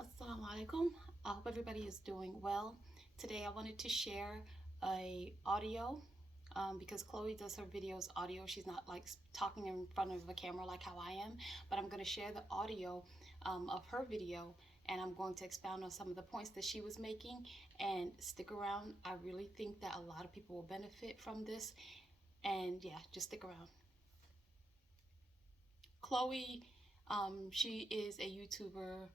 Assalamu alaikum. I hope everybody is doing well. Today I wanted to share a audio because Chloe does her videos audio. She's not like talking in front of a camera like how I am, but I'm going to share the audio of her video, and I'm going to expound on some of the points that she was making. And stick around. I really think that a lot of people will benefit from this, and yeah, just stick around. Chloe, she is a YouTuber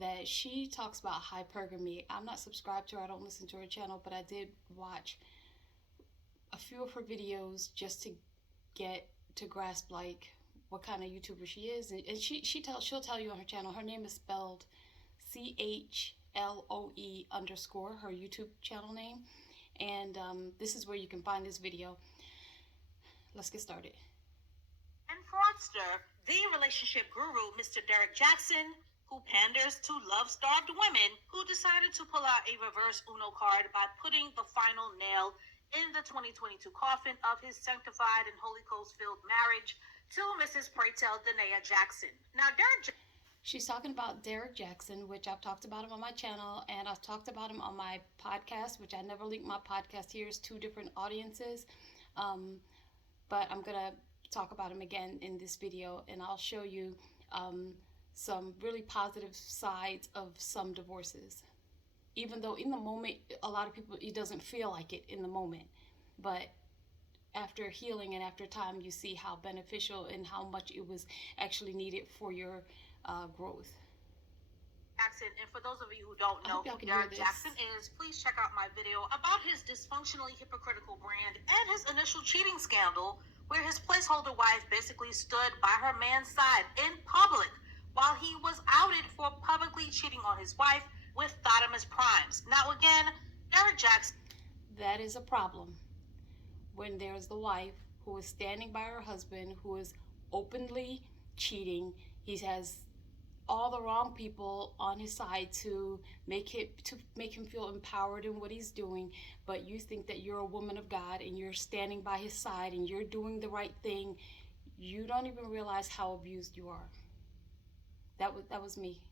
that she talks about hypergamy. I'm not subscribed to her, I don't listen to her channel, but I did watch a few of her videos just to get to grasp like what kind of YouTuber she is. And she'll tell you on her channel. Her name is spelled CHLOE underscore, her YouTube channel name. And this is where you can find this video. Let's get started. And fraudster, the relationship guru, Mr. Derrick JAXN, who panders to love-starved women, who decided to pull out a reverse Uno card by putting the final nail in the 2022 coffin of his sanctified and Holy Ghost-filled marriage to Mrs. Praytell Danae JAXN. Now, She's talking about Derrick JAXN, which I've talked about him on my channel, and I've talked about him on my podcast, which I never link my podcast here. It's two different audiences. But I'm going to talk about him again in this video, and I'll show you some really positive sides of some divorces. Even though in the moment, a lot of people, it doesn't feel like it in the moment. But after healing and after time, you see how beneficial and how much it was actually needed for your growth. JAXN, and for those of you who don't know who Derrick JAXN is, please check out my video about his dysfunctionally hypocritical brand and his initial cheating scandal, where his placeholder wife basically stood by her man's side in public while he was outed for publicly cheating on his wife with Thotimus Primes. Now again, Derrick JAXN. That is a problem when there's the wife who is standing by her husband, who is openly cheating. He has all the wrong people on his side to make him feel empowered in what he's doing, but you think that you're a woman of God and you're standing by his side and you're doing the right thing. You don't even realize how abused you are. That was me.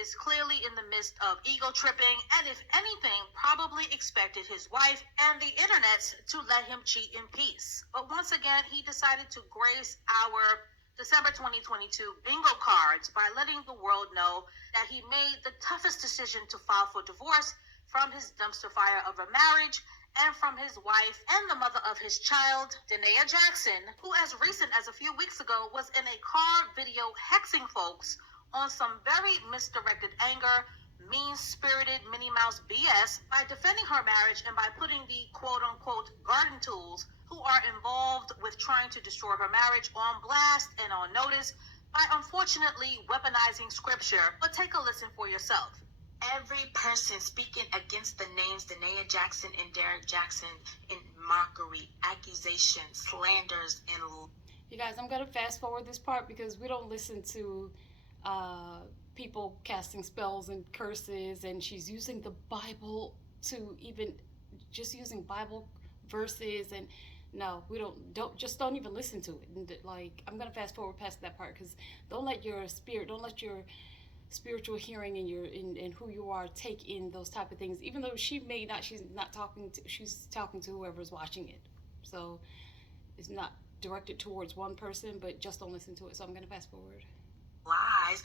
Is clearly in the midst of ego tripping, and if anything, probably expected his wife and the internet to let him cheat in peace. But once again, he decided to grace our December 2022 bingo cards by letting the world know that he made the toughest decision to file for divorce from his dumpster fire of a marriage and from his wife and the mother of his child, Danae JAXN, who as recent as a few weeks ago was in a car video hexing folks on some very misdirected anger, mean-spirited Minnie Mouse BS by defending her marriage and by putting the quote-unquote garden tools who are involved with trying to destroy her marriage on blast and on notice by unfortunately weaponizing scripture. But take a listen for yourself. Every person speaking against the names Danae JAXN and Derrick JAXN in mockery, accusations, slanders, and... You guys, I'm going to fast forward this part because we don't listen to people casting spells and curses, and she's using the Bible to even just using Bible verses, and no, we don't even listen to it. And like, I'm gonna fast forward past that part because don't let your spiritual hearing and in who you are take in those type of things. Even though she's talking to whoever's watching it, so it's not directed towards one person, but just don't listen to it. So I'm gonna fast forward. Lies,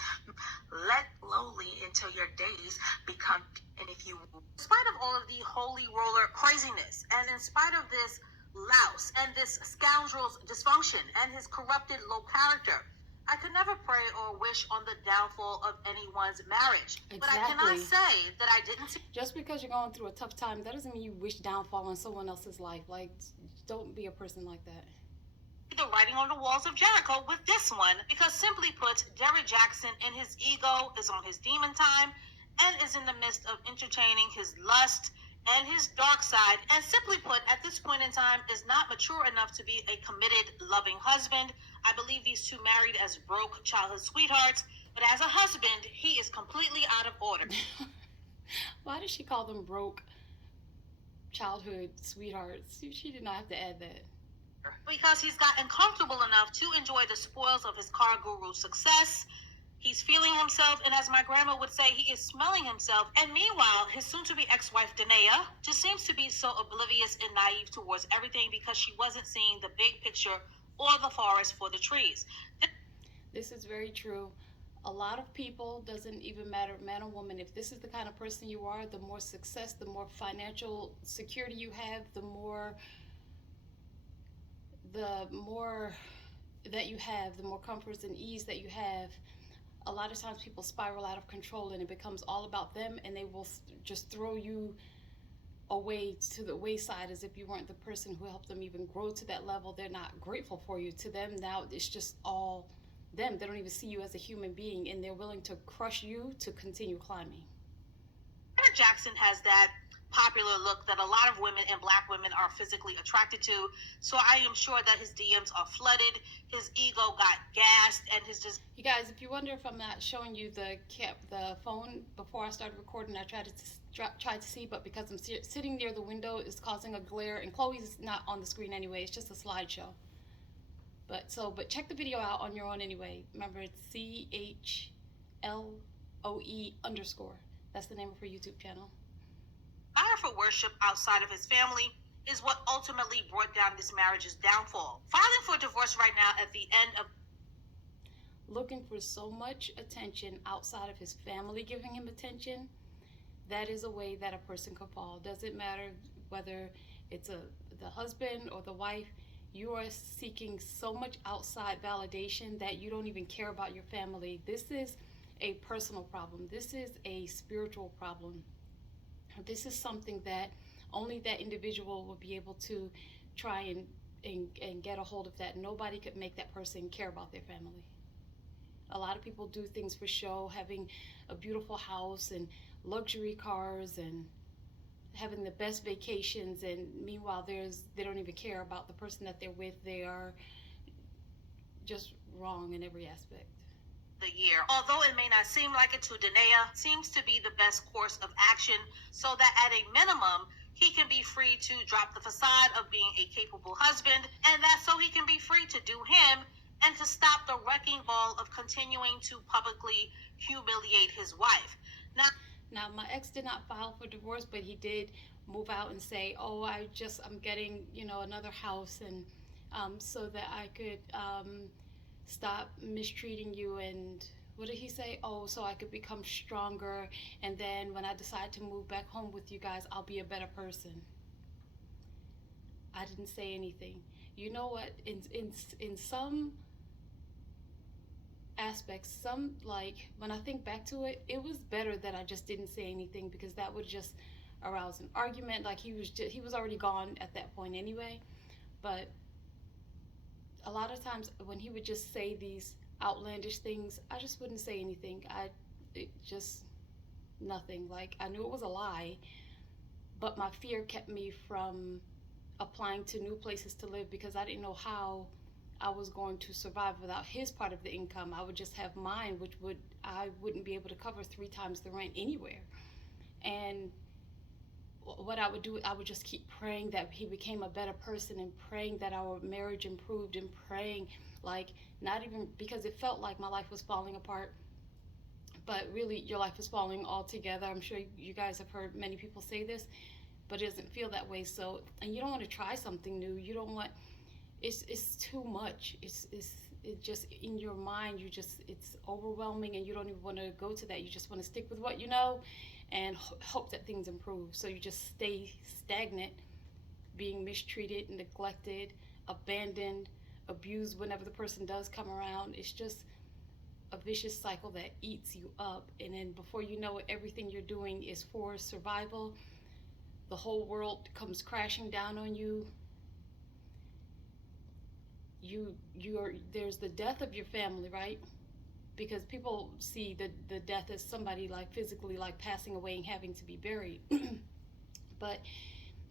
let lowly until your days become, and if you... In spite of all of the holy roller craziness, and in spite of this louse and this scoundrel's dysfunction and his corrupted low character, I could never pray or wish on the downfall of anyone's marriage. Exactly. But I cannot say that I didn't see... Just because you're going through a tough time, that doesn't mean you wish downfall on someone else's life. Like, don't be a person like that. The writing on the walls of Jericho with this one, because simply put, Derrick JAXN in his ego is on his demon time and is in the midst of entertaining his lust and his dark side, and simply put, at this point in time, is not mature enough to be a committed, loving husband. I believe these two married as broke childhood sweethearts, but as a husband, he is completely out of order. Why does she call them broke childhood sweethearts? She did not have to add that. Because he's gotten comfortable enough to enjoy the spoils of his car guru success, He's feeling himself, and as my grandma would say, he is smelling himself. And meanwhile, his soon-to-be ex-wife, Danae, just seems to be so oblivious and naive towards everything because she wasn't seeing the big picture or the forest for the trees. This is very true. A lot of people, doesn't even matter man or woman, if this is the kind of person you are, the more success, the more financial security you have, the more that you have, the more comforts and ease that you have, a lot of times people spiral out of control and it becomes all about them, and they will just throw you away to the wayside as if you weren't the person who helped them even grow to that level. They're not grateful for you. To them now it's just all them. They don't even see you as a human being, and they're willing to crush you to continue climbing. Derrick Jaxn has that popular look that a lot of women and black women are physically attracted to. So I am sure that his DMs are flooded, his ego got gassed, and his just. You guys, if you wonder if I'm not showing you the phone before I started recording, I tried to see, but because I'm sitting near the window, it's causing a glare, and Chloe's not on the screen anyway. It's just a slideshow. But check the video out on your own anyway. Remember, it's CHLOE_. That's the name of her YouTube channel. Fire for worship outside of his family is what ultimately brought down this marriage's downfall. Filing for divorce right now at the end of. Looking for so much attention outside of his family giving him attention, that is a way that a person could fall. Doesn't matter whether it's the husband or the wife. You are seeking so much outside validation that you don't even care about your family. This is a personal problem. This is a spiritual problem. This is something that only that individual will be able to try and get a hold of that. Nobody could make that person care about their family. A lot of people do things for show, having a beautiful house and luxury cars and having the best vacations, and meanwhile they don't even care about the person that they're with. They are just wrong in every aspect. The year, although it may not seem like it to Danae, seems to be the best course of action, so that at a minimum he can be free to drop the facade of being a capable husband, and that's so he can be free to do him and to stop the wrecking ball of continuing to publicly humiliate his wife. Now, my ex did not file for divorce, but he did move out and say, "Oh, I'm getting, another house, and so that I could stop mistreating you." And what did he say? "Oh, so I could become stronger, and then when I decide to move back home with you guys, I'll be a better person." I didn't say anything. You know what? In some aspects, when I think back to it, it was better that I just didn't say anything, because that would just arouse an argument. Like, he was already gone at that point anyway. But a lot of times when he would just say these outlandish things, I just wouldn't say anything. Just nothing. Like, I knew it was a lie, but my fear kept me from applying to new places to live, because I didn't know how I was going to survive without his part of the income. I would just have mine, which I wouldn't be able to cover 3 times the rent anywhere. And what I would do, I would just keep praying that he became a better person, and praying that our marriage improved, and praying, like, not even because it felt like my life was falling apart, but really your life is falling all together. I'm sure you guys have heard many people say this, but it doesn't feel that way. So, and you don't want to try something new. You don't want, it's too much. It's just in your mind, it's overwhelming, and you don't even want to go to that. You just want to stick with what you know and hope that things improve. So you just stay stagnant, being mistreated, neglected, abandoned, abused whenever the person does come around. It's just a vicious cycle that eats you up, and then before you know it, everything you're doing is for survival. The whole world comes crashing down on you. There's the death of your family, right? Because people see the death as somebody like physically like passing away and having to be buried. But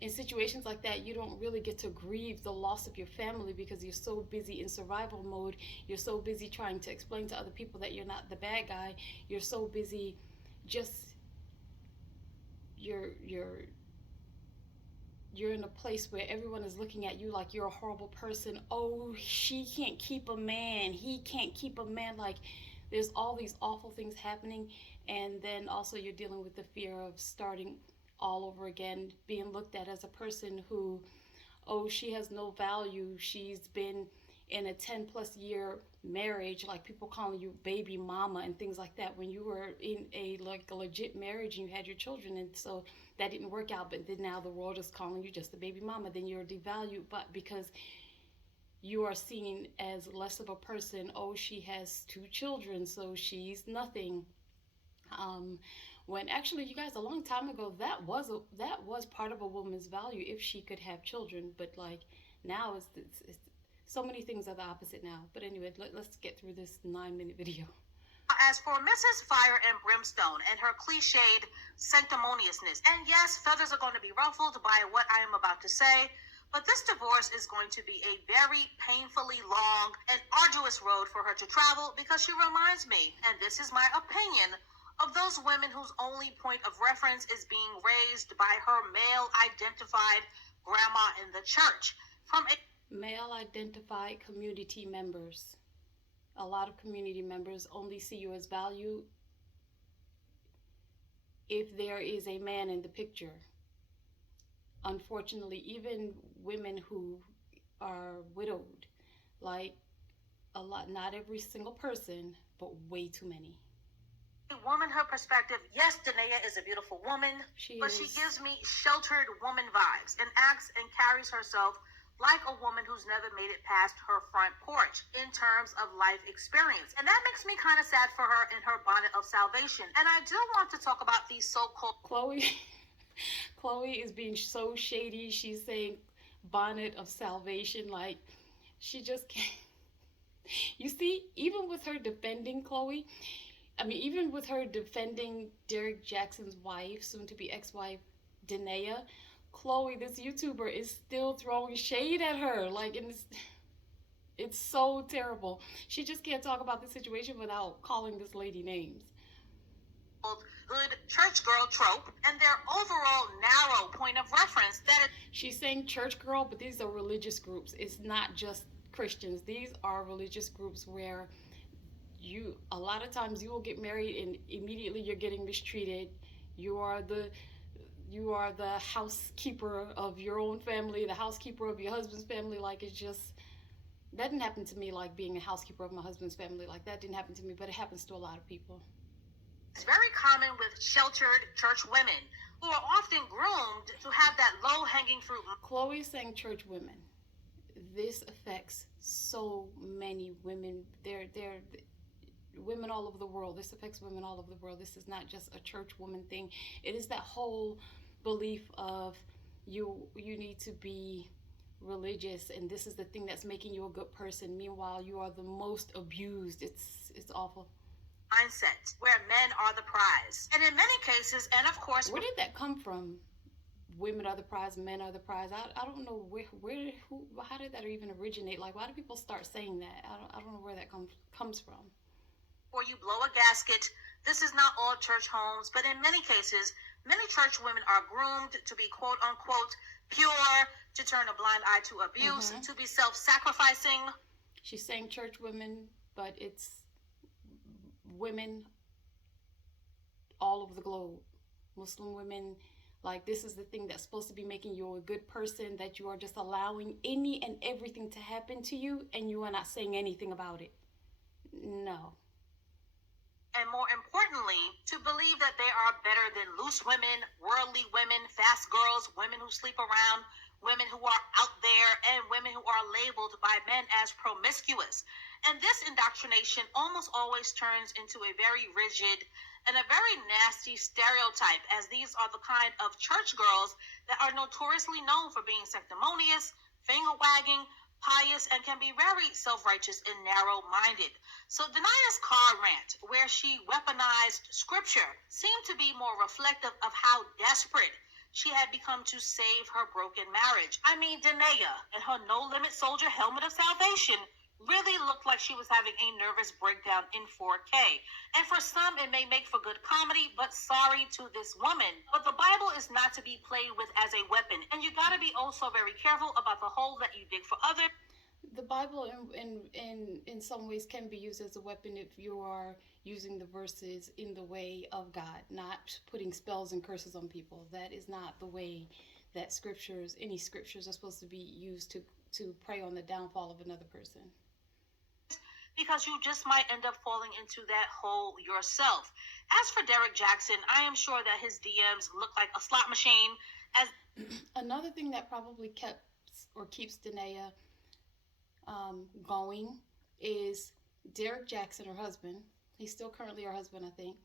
in situations like that, you don't really get to grieve the loss of your family, because you're so busy in survival mode. You're so busy trying to explain to other people that you're not the bad guy. You're so busy just you're in a place where everyone is looking at you like you're a horrible person. Oh, she can't keep a man. He can't keep a man. Like, there's all these awful things happening, and then also you're dealing with the fear of starting all over again, being looked at as a person who, oh, she has no value, she's been in a 10 plus year marriage, like people calling you baby mama and things like that, when you were in a legit marriage and you had your children, and so that didn't work out, but then now the world is calling you just a baby mama, then you're devalued, but because you are seen as less of a person. Oh, she has 2 children, so she's nothing. um, when actually, you guys, a long time ago, that was part of a woman's value, if she could have children. But like now, it's so many things are the opposite now. But anyway, let's get through this 9-minute video. As for Mrs. Fire and Brimstone and her cliched sanctimoniousness, and yes, feathers are going to be ruffled by what I am about to say, but this divorce is going to be a very painfully long and arduous road for her to travel, because she reminds me, and this is my opinion, of those women whose only point of reference is being raised by her male-identified grandma in the church. From a Male-identified community members. A lot of community members only see you as value if there is a man in the picture. Unfortunately, even women who are widowed, like a lot, not every single person, but way too many. woman, her perspective, yes, Danae is a beautiful woman, She she is. gives me sheltered woman vibes and acts and carries herself like a woman who's never made it past her front porch in terms of life experience. And that makes me kind of sad for her in her bonnet of salvation. And I do want to talk about these so-called Chloe. Chloe is being so shady. She's saying bonnet of salvation, like she just can't. You see, even with her defending Chloe, I mean, even with her defending Derrick Jackson's wife, soon to be ex-wife, Danae, Chloe, this YouTuber, is still throwing shade at her. Like, and it's so terrible. She just can't talk about the situation without calling this lady names. good church girl trope and their overall narrow point of reference that She's saying church girl, but these are religious groups. It's not just Christians. These are religious groups where a lot of times you will get married and immediately you're getting mistreated. You are the housekeeper of your own family, the housekeeper of your husband's family. Like, it's just, that didn't happen to me, like being a housekeeper of my husband's family. Like, that didn't happen to me, but it happens to a lot of people. it's very common with sheltered church women who are often groomed to have that low-hanging fruit. Chloe's saying church women. This affects so many women. They're women all over the world. This affects women all over the world. This is not just a church woman thing. It is that whole belief of you need to be religious, and this is the thing that's making you a good person. Meanwhile, you are the most abused. It's awful. Mindset where men are the prize, and in many cases, and of course, Where did that come from? Women are the prize, men are the prize. I don't know how did that even originate? Like, why do people start saying that? I don't know where that comes from. Or you blow a gasket. This is not all church homes, but in many cases, many church women are groomed to be quote unquote pure, to turn a blind eye to abuse, to be self-sacrificing. She's saying church women, but it's women all over the globe. Muslim women, like, this is the thing that's supposed to be making you a good person, that you are just allowing any and everything to happen to you and you are not saying anything about it. No. And more importantly, to believe that they are better than loose women, worldly women, fast girls, women who sleep around, women who are out there, and women who are labeled by men as promiscuous. And this indoctrination almost always turns into a very rigid and a very nasty stereotype, as these are the kind of church girls that are notoriously known for being sanctimonious, finger-wagging, pious, and can be very self-righteous and narrow-minded. So Danae's car rant, where she weaponized scripture, seemed to be more reflective of how desperate she had become to save her broken marriage. I mean, Danae, in her no-limit soldier helmet of salvation, really looked like she was having a nervous breakdown in 4K. And for some, it may make for good comedy, but sorry to this woman. But the Bible is not to be played with as a weapon, and you gotta be also very careful about the hole that you dig for others. The Bible in some ways can be used as a weapon if you are using the verses in the way of God, not putting spells and curses on people. That is not the way that any scriptures are supposed to be used to prey on the downfall of another person. Because you just might end up falling into that hole yourself. As for Derrick Jaxn, I am sure that his DMs look like a slot machine. As another thing that probably kept or keeps Danae going is Derrick Jaxn, her husband. He's still currently her husband, I think.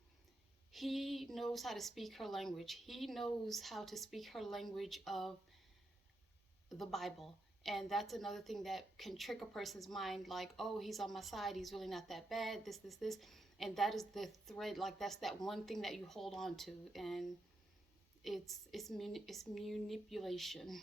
He knows how to speak her language. He knows how to speak her language of the Bible. And that's another thing that can trick a person's mind, like, oh, he's on my side, he's really not that bad, this. And that is the thread, like, that's that one thing that you hold on to. And it's manipulation.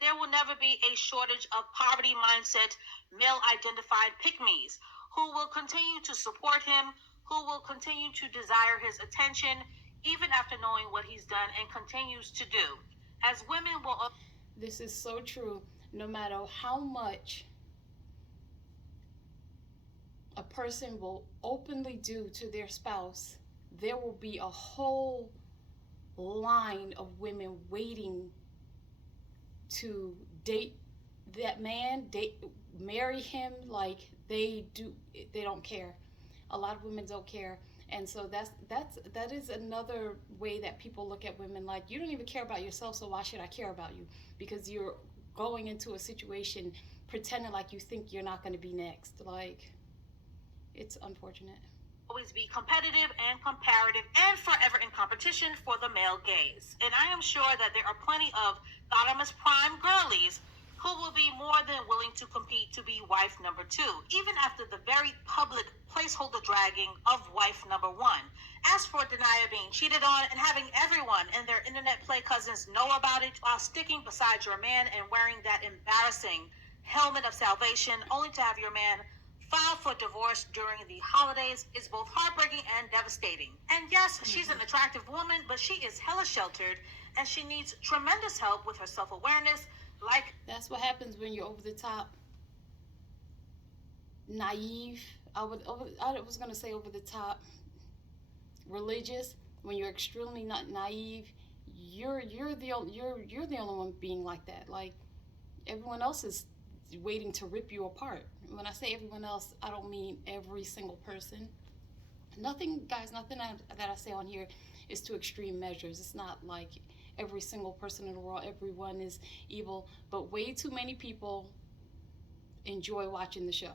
There will never be a shortage of poverty mindset, male-identified pick-me's who will continue to support him, who will continue to desire his attention, even after knowing what he's done and continues to do. As women will... This is so true. No matter how much a person will openly do to their spouse, there will be a whole line of women waiting to date that man, marry him like they don't care. A lot of women don't care. And so that is another way that people look at women, like, you don't even care about yourself, so why should I care about you? Because you're going into a situation pretending like you think you're not going to be next. Like, it's unfortunate. Always be competitive and comparative and forever in competition for the male gaze. And I am sure that there are plenty of bottomless prime girlies who will be more than willing to compete to be wife number 2, even after the very public placeholder dragging of wife number 1. As for Danae being cheated on and having everyone and their internet play cousins know about it while sticking beside your man and wearing that embarrassing helmet of salvation only to have your man file for divorce during the holidays is both heartbreaking and devastating. And yes, she's an attractive woman, but she is hella sheltered and she needs tremendous help with her self-awareness. Like, that's what happens when you're over the top, naive. I was gonna say over the top, religious. When you're extremely not naive, you're the only one being like that. Like, everyone else is waiting to rip you apart. When I say everyone else, I don't mean every single person. Nothing, guys, nothing that I say on here is to extreme measures. It's not like every single person in the world, everyone is evil, but way too many people enjoy watching the show.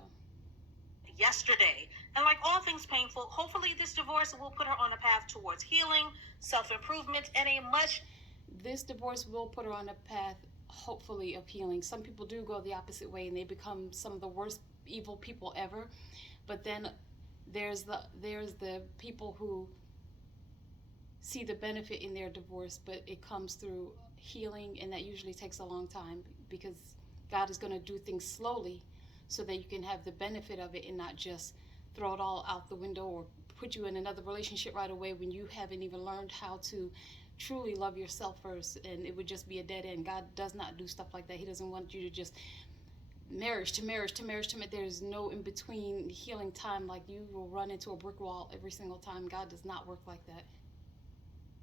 Yesterday, and like all things painful, hopefully this divorce will put her on a path towards healing, self-improvement, and this divorce will put her on a path, hopefully, of healing. Some people do go the opposite way and they become some of the worst evil people ever. But then there's the people who see the benefit in their divorce, but it comes through healing, and that usually takes a long time because God is going to do things slowly so that you can have the benefit of it and not just throw it all out the window or put you in another relationship right away when you haven't even learned how to truly love yourself first, and it would just be a dead end. God does not do stuff like that. He doesn't want you to just marriage to marriage to marriage to marriage. There's no in between healing time. Like, you will run into a brick wall every single time. God does not work like that.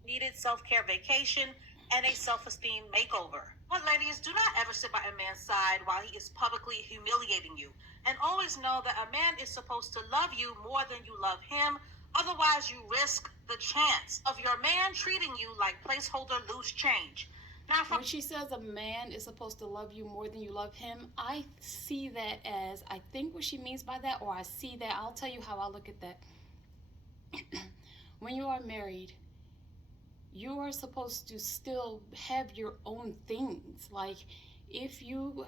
Needed self-care vacation and a self-esteem makeover. But ladies, do not ever sit by a man's side while he is publicly humiliating you. And always know that a man is supposed to love you more than you love him. Otherwise, you risk the chance of your man treating you like placeholder loose change. Now, when she says a man is supposed to love you more than you love him, I see that as, I think what she means by that, or I see that, I'll tell you how I look at that. When you are married, you are supposed to still have your own things. Like, if you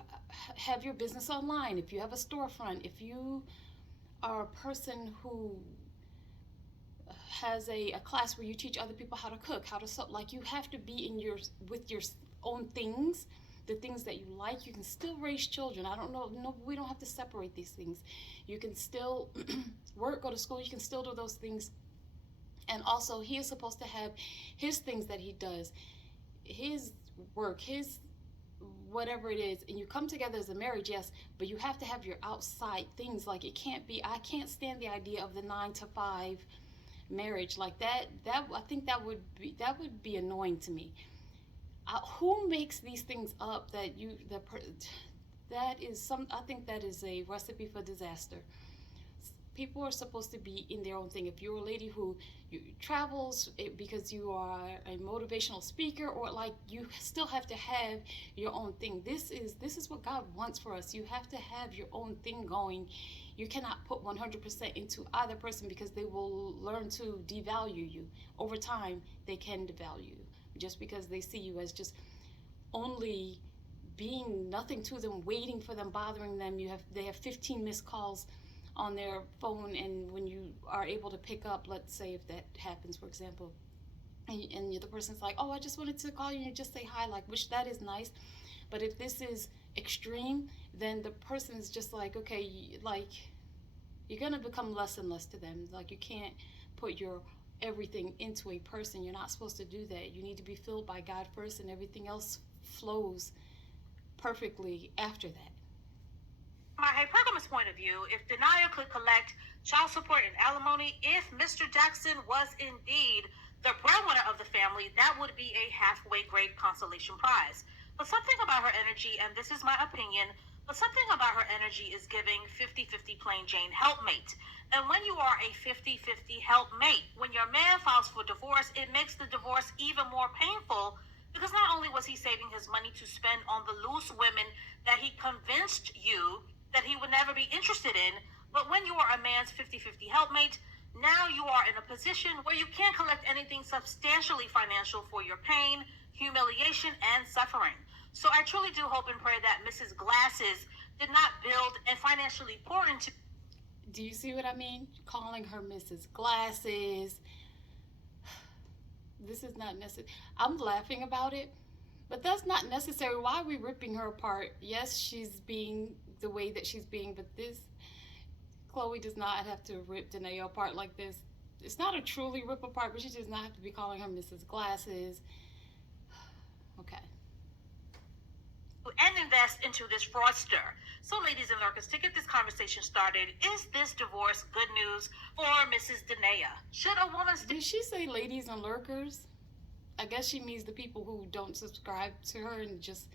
have your business online, if you have a storefront, if you are a person who has a class where you teach other people how to cook, how to sew, like, you have to be with your own things, the things that you like. You can still raise children. I don't know, no, we don't have to separate these things. You can still work, go to school, you can still do those things. And also, he is supposed to have his things that he does, his work, his whatever it is, and you come together as a marriage, yes, but you have to have your outside things. Like, it can't be, I can't stand the idea of the 9 to 5 marriage like that. I think that would be annoying to me. Who makes these things up that is some, I think that is a recipe for disaster. People are supposed to be in their own thing. If you're a lady who travels because you are a motivational speaker, or like, you still have to have your own thing. This is what God wants for us. You have to have your own thing going. You cannot put 100% into either person, because they will learn to devalue you. Over time, they can devalue you just because they see you as just only being nothing to them, waiting for them, bothering them. They have 15 missed calls on their phone, and when you are able to pick up, let's say if that happens, for example, and the person's like, oh, I just wanted to call you and just say hi, like, which that is nice. But if this is extreme, then the person is just like, okay, like, you're gonna become less and less to them. Like, you can't put your everything into a person. You're not supposed to do that. You need to be filled by God first, and everything else flows perfectly after that. From a hypergamous point of view, if Denia could collect child support and alimony, if Mr. Jackson was indeed the breadwinner of the family, that would be a halfway great consolation prize. But something about her energy, and this is my opinion, but something about her energy is giving 50-50 plain Jane helpmate. And when you are a 50-50 helpmate, when your man files for divorce, it makes the divorce even more painful, because not only was he saving his money to spend on the loose women that he convinced you that he would never be interested in, but when you are a man's 50-50 helpmate, now you are in a position where you can't collect anything substantially financial for your pain, humiliation, and suffering. So I truly do hope and pray that Mrs. Glasses did not build and financially pour into. Do you see what I mean? Calling her Mrs. Glasses. This is not necessary. I'm laughing about it, but that's not necessary. Why are we ripping her apart? Yes, she's being the way that she's being, but Chloe does not have to rip Denia apart like this. It's not a truly rip apart, but she does not have to be calling her Mrs. Glasses. Okay. And invest into this fraudster. So, ladies and lurkers, to get this conversation started, is this divorce good news for Mrs. Denia? Should a woman Did she say ladies and lurkers? I guess she means the people who don't subscribe to her and just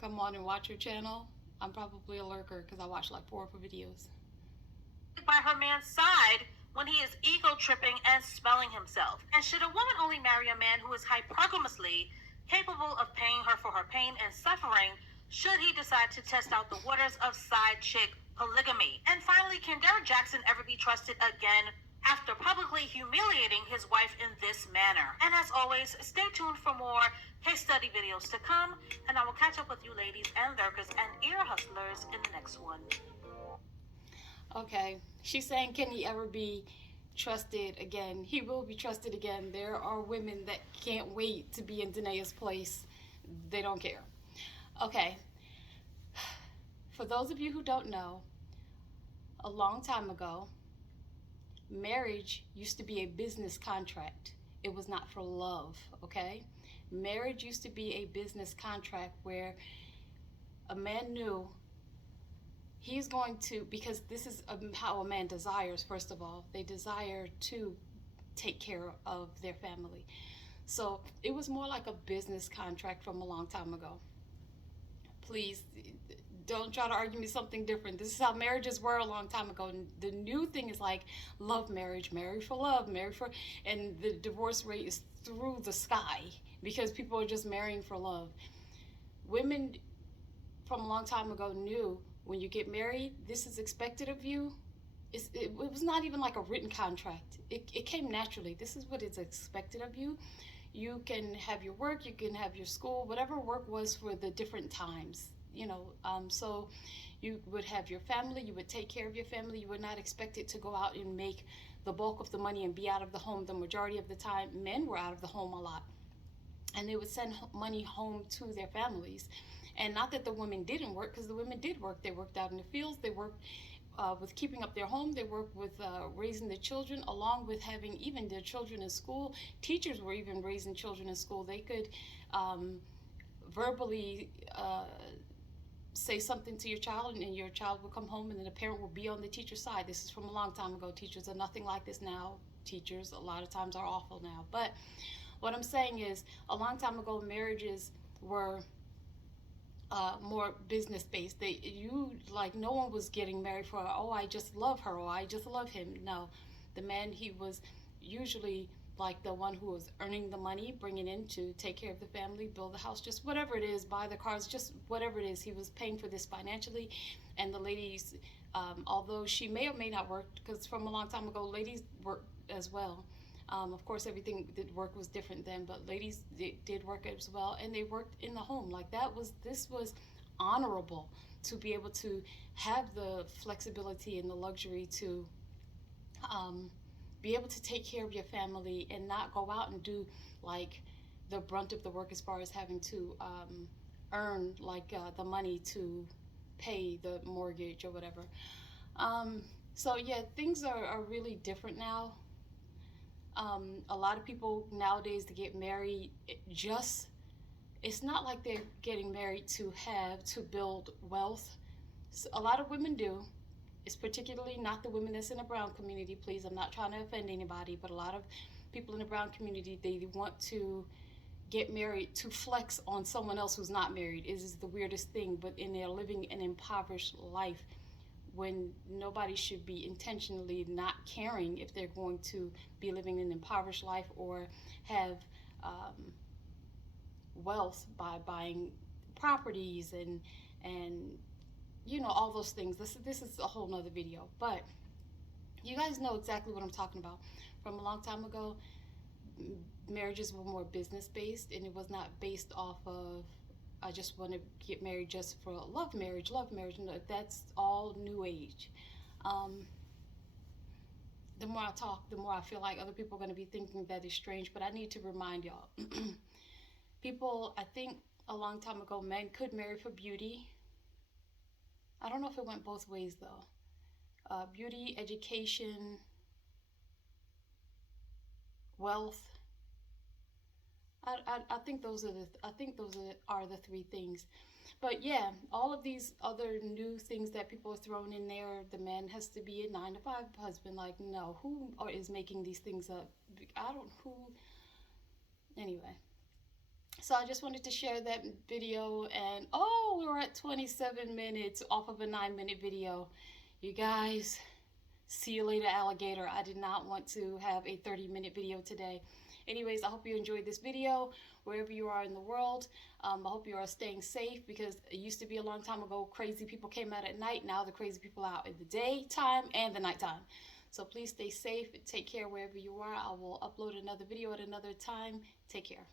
come on and watch her channel. I'm probably a lurker because I watch like 4 of her videos. By her man's side when he is ego tripping and smelling himself? And should a woman only marry a man who is hypergamously capable of paying her for her pain and suffering, should he decide to test out the waters of side chick polygamy? And finally, can Derrick Jaxn ever be trusted again after publicly humiliating his wife in this manner? And as always, stay tuned for more case study videos to come, and I will catch up with you ladies and lurkers and ear hustlers in the next one. Okay, she's saying, can he ever be trusted again? He will be trusted again. There are women that can't wait to be in Denia's place. They don't care. Okay, for those of you who don't know, a long time ago, marriage used to be a business contract. It was not for love, okay? Marriage used to be a business contract where a man knew he's going to, because this is how a man desires, first of all. They desire to take care of their family. So it was more like a business contract from a long time ago. Please don't try to argue me something different. This is how marriages were a long time ago. And the new thing is like love marriage, marry for love, marry for, and the divorce rate is through the sky because people are just marrying for love. Women from a long time ago knew when you get married, this is expected of you. It was not even like a written contract. It came naturally. This is what is expected of you. You can have your work, you can have your school, whatever work was for the different times, you know. So you would have your family, you would take care of your family. You would not expect it to go out and make the bulk of the money and be out of the home. The majority of the time, men were out of the home a lot. And they would send money home to their families. And not that the women didn't work, because the women did work. They worked out in the fields, they worked with keeping up their home, they worked with raising the children, along with having even their children in school. Teachers were even raising children in school. They could verbally say something to your child, and your child will come home, and then the parent will be on the teacher's side. This is from a long time ago. Teachers are nothing like this now. Teachers a lot of times are awful now. But what I'm saying is, a long time ago, marriages were more business based. No one was getting married for, oh, I just love her, or I just love him. No, the man, he was usually like the one who was earning the money, bringing in to take care of the family, build the house, just whatever it is, buy the cars, just whatever it is. He was paying for this financially, and the ladies, although she may or may not work, because from a long time ago, ladies worked as well. Of course, everything did work was different then, but ladies did work as well, and they worked in the home. Like this was honorable, to be able to have the flexibility and the luxury to be able to take care of your family and not go out and do like the brunt of the work, as far as having to earn like the money to pay the mortgage or whatever. So yeah, things are really different now. A lot of people nowadays, to get married, it's not like they're getting married to build wealth. So a lot of women do. It's particularly not the women that's in the brown community. Please, I'm not trying to offend anybody, but a lot of people in the brown community, they want to get married to flex on someone else who's not married. It is the weirdest thing, but in they're living an impoverished life, when nobody should be intentionally not caring if they're going to be living an impoverished life or have wealth by buying properties and all those things. This is a whole nother video, but you guys know exactly what I'm talking about. From a long time ago, marriages were more business based, and it was not based off of, I just want to get married just for love marriage. No, that's all new age. The more I talk, the more I feel like other people are going to be thinking that is strange, but I need to remind y'all. People, I think a long time ago, men could marry for beauty. I don't know if it went both ways though. Beauty, education, wealth. I think those are the three things. But yeah, all of these other new things that people are throwing in there. The man has to be a 9-to-5 husband. Like, no, who is making these things up? I don't who. Anyway, so I just wanted to share that video, and oh, we were at 27 minutes off of a 9-minute video. You guys, see you later, alligator. I did not want to have a 30-minute video today. Anyways, I hope you enjoyed this video wherever you are in the world. I hope you are staying safe, because it used to be a long time ago, crazy people came out at night. Now the crazy people are out in the daytime and the nighttime. So please stay safe. Take care wherever you are. I will upload another video at another time. Take care.